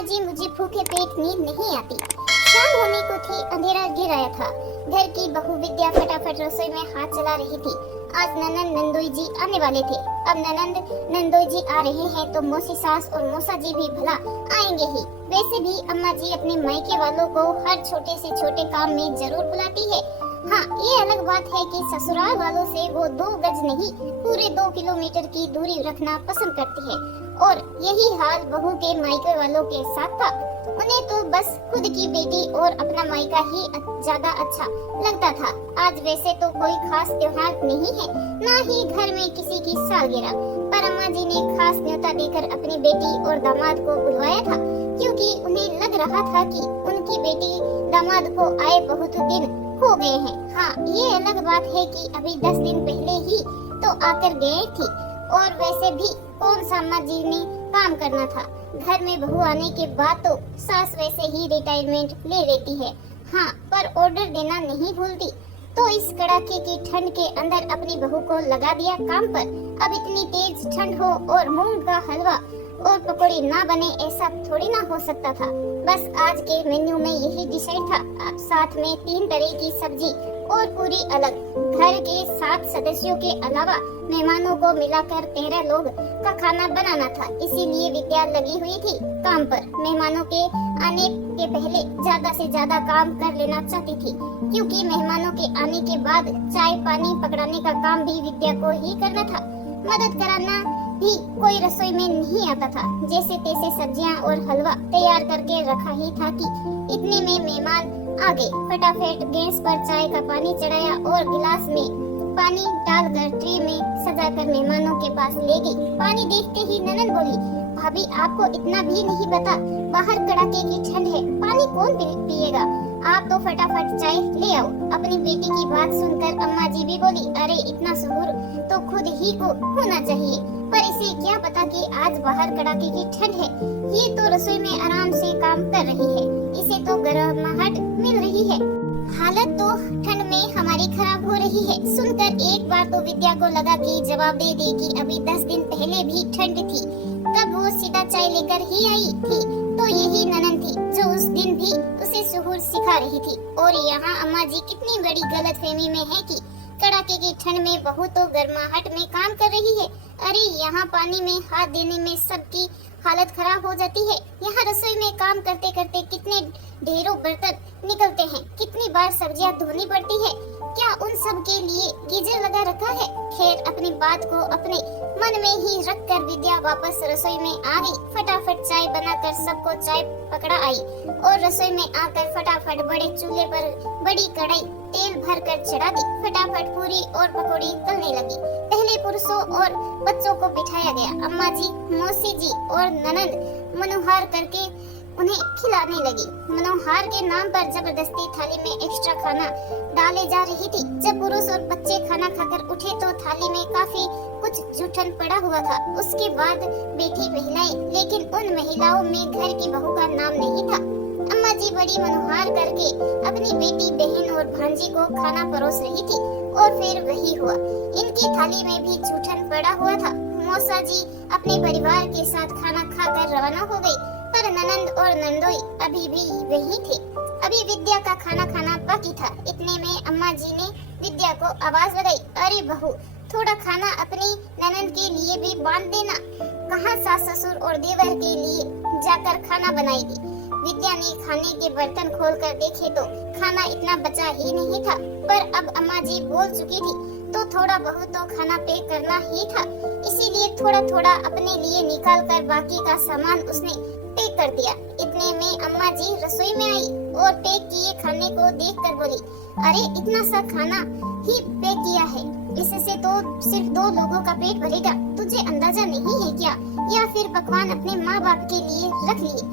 अम्मा जी मुझे भूखे पेट नींद नहीं आती। शाम होने को थी, अंधेरा घिर आया था। घर की बहू विद्या फटाफट रसोई में हाथ चला रही थी। आज ननंद नंदोई जी आने वाले थे। अब ननंद नंदोई जी आ रहे हैं तो मौसी सास और मौसा जी भी भला आएंगे ही। वैसे भी अम्मा जी अपने मायके वालों को हर छोटे से छोटे काम में जरूर बुलाती है। हाँ, ये अलग बात है कि ससुराल वालों से वो 2 गज नहीं पूरे 2 किलोमीटर की दूरी रखना पसंद करती है। और यही हाल बहू के मायके वालों के साथ था। उन्हें तो बस खुद की बेटी और अपना मायका ही ज्यादा अच्छा लगता था। आज वैसे तो कोई खास त्योहार नहीं है, ना ही घर में किसी की सालगिरह, पर अम्मा जी ने खास न्योता देकर अपनी बेटी और दामाद को बुलवाया था, क्योंकि उन्हें लग रहा था कि उनकी बेटी दामाद को आए बहुत दिन हो गए हैं। हाँ, ये अलग बात है कि अभी 10 दिन पहले ही तो आकर गए थी। और वैसे भी कौन सा अम्मा जी ने काम करना था। घर में बहू आने के बाद तो सास वैसे ही रिटायरमेंट ले लेती है। हाँ, पर ऑर्डर देना नहीं भूलती। तो इस कड़ाके की ठंड के अंदर अपनी बहू को लगा दिया काम पर। अब इतनी तेज ठंड हो और मूंग का हलवा और पकौड़ी ना बने, ऐसा थोड़ी ना हो सकता था। बस आज के मेन्यू में यही डिसाइड था। अब साथ में 3 तरह की सब्जी और पूरी अलग। घर के 7 सदस्यों के अलावा मेहमानों को मिलाकर 13 लोग का खाना बनाना था। इसीलिए विद्या लगी हुई थी काम पर। मेहमानों के आने के पहले ज्यादा से ज्यादा काम कर लेना चाहती थी, क्योंकि मेहमानों के आने के बाद चाय पानी पकड़ाने का काम भी विद्या को ही करना था। मदद कराना भी कोई रसोई में नहीं आता था। जैसे तैसे सब्जियां और हलवा तैयार करके रखा ही था कि इतने में मेहमान आ गए। फटाफट गैस पर चाय का पानी चढ़ाया और गिलास में पानी डालकर ट्रे में सजाकर मेहमानों के पास ले गई। पानी देखते ही ननद बोली, भाभी आपको इतना भी नहीं पता, बाहर कड़ाके की ठंड है, पानी कौन पिएगा, आप तो फटाफट चाय ले आओ। अपनी बेटी की बात सुनकर अम्मा जी भी बोली, अरे इतना शऊर तो खुद ही को होना चाहिए, पर इसे क्या पता कि आज बाहर कड़ाके की ठंड है। ये तो रसोई में आराम से काम कर रही है, इसे तो गर्माहट मिल रही है। हालत तो ठंड में हमारी खराब हो रही है। सुनकर एक बार तो विद्या को लगा कि जवाब दे दे कि अभी 10 दिन पहले भी ठंड थी, तब वो सीधा चाय लेकर ही आई थी। तो यही ननद थी जो उस दिन भी उसे सुहूर सिखा रही थी। और यहाँ अम्मा जी कितनी बड़ी गलतफहमी में है कि कड़ाके की ठंड में बहू तो गर्माहट में काम कर रही है। अरे यहाँ पानी में हाथ देने में सबकी हालत खराब हो जाती है। यहाँ रसोई में काम करते करते कितने ढेरों बर्तन निकलते हैं, कितनी बार सब्जियां धोनी पड़ती है। क्या उन सब के लिए गीजर लगा रखा है? खैर, अपनी बात को अपने मन में ही रखकर विद्या वापस रसोई में आ गई। फटाफट चाय बनाकर सबको चाय पकड़ा आई और रसोई में आकर फटाफट बड़े चूल्हे पर बड़ी कढ़ाई तेल भरकर चढ़ा दी। फटाफट पूरी और पकौड़ी तलने लगी। पहले पुरुषों और बच्चों को बिठाया गया। अम्मा जी, मौसी जी और ननद मनोहार करके उन्हें खिलाने लगी। मनोहार के नाम पर जबरदस्ती थाली में एक्स्ट्रा खाना डाले जा रही थी। जब पुरुष और बच्चे खाना खाकर उठे तो थाली में काफी कुछ जूठन पड़ा हुआ था। उसके बाद बैठी महिलाएं, लेकिन उन महिलाओं में घर की बहू का नाम नहीं था। अम्मा जी बड़ी मनोहार करके अपनी बेटी, बहन और भांजी को खाना परोस रही थी। और फिर वही हुआ, इनकी थाली में भी जूठन पड़ा हुआ था। मौसा जी अपने परिवार के साथ खाना खाकर रवाना हो गई, पर ननंद और नंदोई अभी भी वही थे। अभी विद्या का खाना खाना बाकी था। इतने में अम्मा जी ने विद्या को आवाज लगाई, अरे बहू, थोड़ा खाना अपनी ननंद के लिए भी बांध देना। कहाँ सास ससुर और देवर के लिए जाकर खाना बनाएगी। विद्या ने खाने के बर्तन खोलकर देखे तो खाना इतना बचा ही नहीं था, पर अब अम्मा जी बोल चुकी थी तो थोड़ा बहुत तो खाना पैक करना ही था। इसीलिए थोड़ा थोड़ा अपने लिए निकाल कर बाकी का सामान उसने पैक कर दिया। इतने में अम्मा जी रसोई में आई और पैक किए खाने को देखकर बोली, अरे इतना सा खाना ही पैक किया है, इससे तो सिर्फ 2 लोगों का पेट भरेगा। तुझे अंदाजा नहीं है क्या, या फिर पकवान अपने माँ बाप के लिए रख लिए?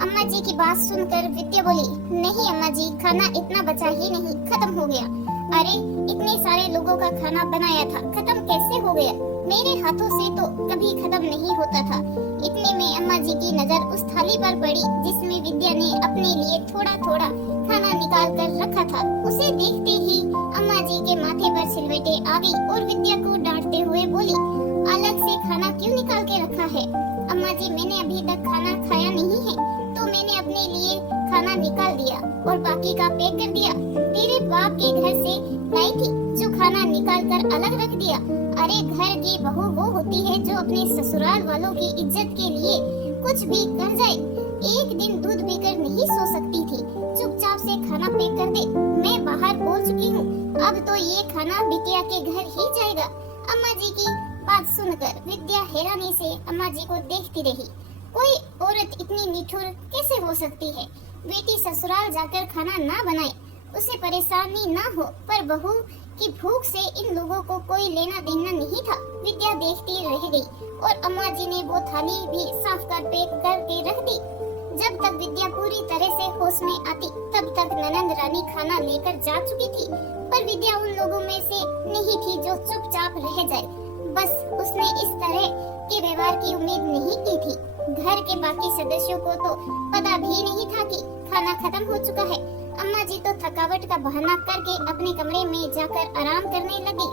अम्मा जी की बात सुनकर विद्या बोली, नहीं अम्मा जी, खाना इतना बचा ही नहीं, खत्म हो गया। अरे इतने सारे लोगों का खाना बनाया था, खत्म कैसे हो गया? मेरे हाथों से तो कभी खत्म नहीं होता था। इतने में अम्मा जी की नजर उस थाली पर पड़ी जिसमें विद्या ने अपने लिए थोड़ा थोड़ा खाना निकाल कर रखा था। उसे देखते ही अम्मा जी के माथे पर सिलवटें आ गई और विद्या को डांटते हुए बोली, अलग से खाना क्यों निकाल के रखा है? अम्मा जी, मैंने अभी तक खाना खाया नहीं है। खाना निकाल दिया और बाकी का पैक कर दिया। तेरे बाप के घर से लाई थी जो खाना निकाल कर अलग रख दिया। अरे घर की बहू वो होती है जो अपने ससुराल वालों की इज्जत के लिए कुछ भी कर जाए। एक दिन दूध पीकर नहीं सो सकती थी, चुपचाप से खाना पैक कर दे। मैं बाहर बोल चुकी हूँ, अब तो ये खाना बिटिया के घर ही जाएगा। अम्मा जी की बात सुनकर विद्या हैरानी से अम्मा जी को देखती रही। कोई औरत इतनी निठुर कैसे हो सकती है? बेटी ससुराल जाकर खाना ना बनाए, उसे परेशानी ना हो, पर बहू की भूख से इन लोगों को कोई लेना देना नहीं था। विद्या देखती रह गई और अम्मा जी ने वो थाली भी साफ कर पैक करके रख दी। जब तक विद्या पूरी तरह से होश में आती तब तक ननंद रानी खाना लेकर जा चुकी थी, पर विद्या उन लोगों में से नहीं थी जो चुपचाप रह जाए। बस उसने इस तरह के व्यवहार की उम्मीद नहीं की थी। घर के बाकी सदस्यों को तो पता भी नहीं था कि खाना खत्म हो चुका है। अम्मा जी तो थकावट का बहाना करके अपने कमरे में जाकर आराम करने लगी।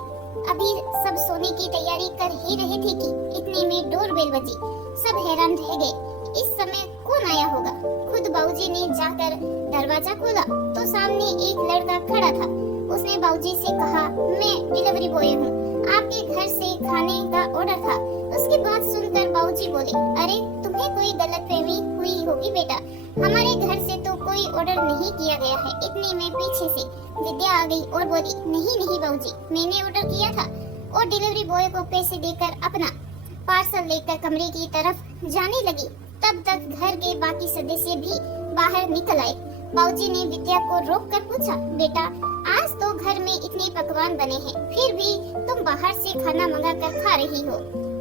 अभी सब सोने की तैयारी कर ही रहे थे कि इतने में डोरबेल बजी। सब हैरान रह गए, इस समय कौन आया होगा? खुद बाबूजी ने जाकर दरवाजा खोला तो सामने एक लड़का खड़ा था। उसने बाबूजी से कहा, मैं डिलीवरी बॉय हूँ, आपके घर से खाने का ऑर्डर था। उसकी बात सुनकर बाबूजी बोले, अरे तुम्हें कोई गलतफहमी हुई होगी बेटा, हमारे घर से तो कोई ऑर्डर नहीं किया गया है। इतने में पीछे से विद्या आ गई और बोली, नहीं बाबूजी, मैंने ऑर्डर किया था। और डिलीवरी बॉय को पैसे देकर अपना पार्सल लेकर कमरे की तरफ जाने लगी। तब तक घर के बाकी सदस्य भी बाहर निकल आए। बाबूजी ने विद्या को रोककर पूछा, बेटा आज तो घर में इतने पकवान बने हैं, फिर भी तुम बाहर से खाना मंगा कर खा रही हो।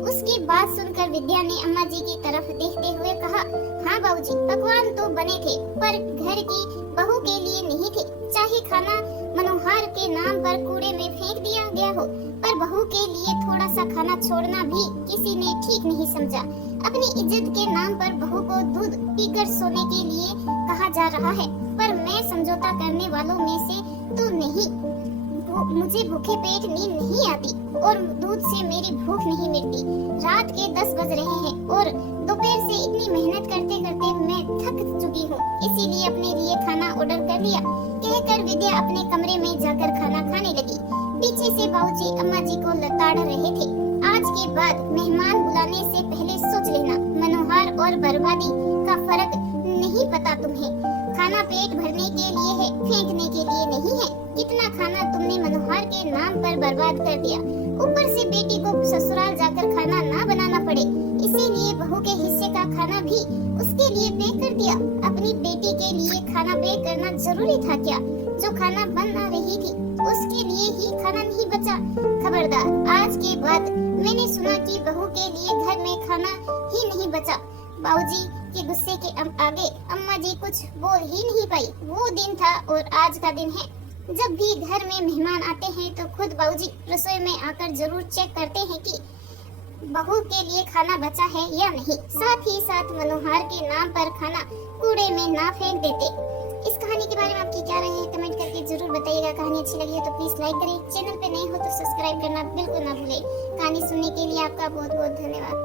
उसकी बात सुनकर विद्या ने अम्मा जी की तरफ देखते हुए कहा, हाँ बाबूजी, पकवान तो बने थे पर घर की बहू के लिए नहीं थे। चाहे खाना मनोहर के नाम पर कूड़े में फेंक दिया गया हो, पर बहू के लिए थोड़ा सा खाना छोड़ना भी किसी ने ठीक नहीं समझा। अपनी इज्जत के नाम पर बहू को दूध पीकर सोने के लिए कहा जा रहा है, पर मैं समझौता करने वालों में से तो नहीं। मुझे भूखे पेट नींद नहीं आती और दूध से मेरी भूख नहीं मिटती। रात के 10 बज रहे हैं और दोपहर से इतनी मेहनत करते करते मैं थक चुकी हूँ, इसीलिए अपने लिए खाना ऑर्डर कर लिया। कहकर विद्या अपने कमरे में जाकर खाना खाने लगी। पीछे से बाबूजी अम्मा जी को लताड़ रहे थे। आज के बाद मेहमान बुलाने से पहले सोच लेना, मनोहर और बर्बादी का फर्क नहीं पता तुम्हें। खाना पेट भरने के लिए है, फेंकने के लिए नहीं है। कितना खाना तुमने मनोहर के नाम पर बर्बाद कर दिया, ऊपर से बेटी को ससुराल जाकर खाना ना बनाना पड़े, इसीलिए बहू के हिस्से का खाना भी उसके लिए पैक कर दिया। अपनी बेटी के लिए खाना पैक करना जरूरी था क्या? जो खाना बना रही थी उसके लिए ही खाना नहीं बचा। खबरदार, आज के बाद मैंने सुना कि बहू के लिए घर में खाना ही नहीं बचा। बाबूजी के गुस्से के आगे अम्मा जी कुछ बोल ही नहीं पाई। वो दिन था और आज का दिन है। जब भी घर में मेहमान आते हैं तो खुद बाबूजी रसोई में आकर जरूर चेक करते हैं कि बहू के लिए खाना बचा है या नहीं। साथ ही साथ मनोहर के नाम पर खाना कूड़े में ना फेंक देते। इस कहानी के बारे में आपकी क्या राय है कमेंट करके जरूर बताइएगा। कहानी अच्छी लगी हो तो प्लीज लाइक करें, चैनल पे नए हो तो सब्सक्राइब करना बिल्कुल ना भूलें। कहानी सुनने के लिए आपका बहुत बहुत धन्यवाद।